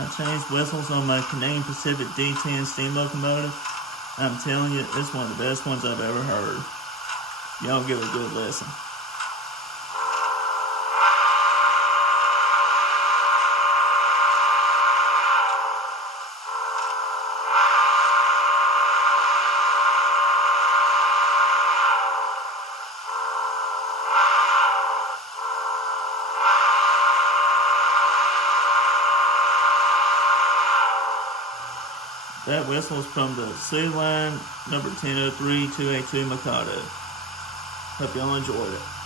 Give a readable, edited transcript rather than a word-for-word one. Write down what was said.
I changed whistles on my Canadian Pacific D10 steam locomotive. I'm telling you, it's one of the best ones I've ever heard. Y'all give it a good listen. That whistle is from the C line, number 1003 282 Mikado. Hope y'all enjoyed it.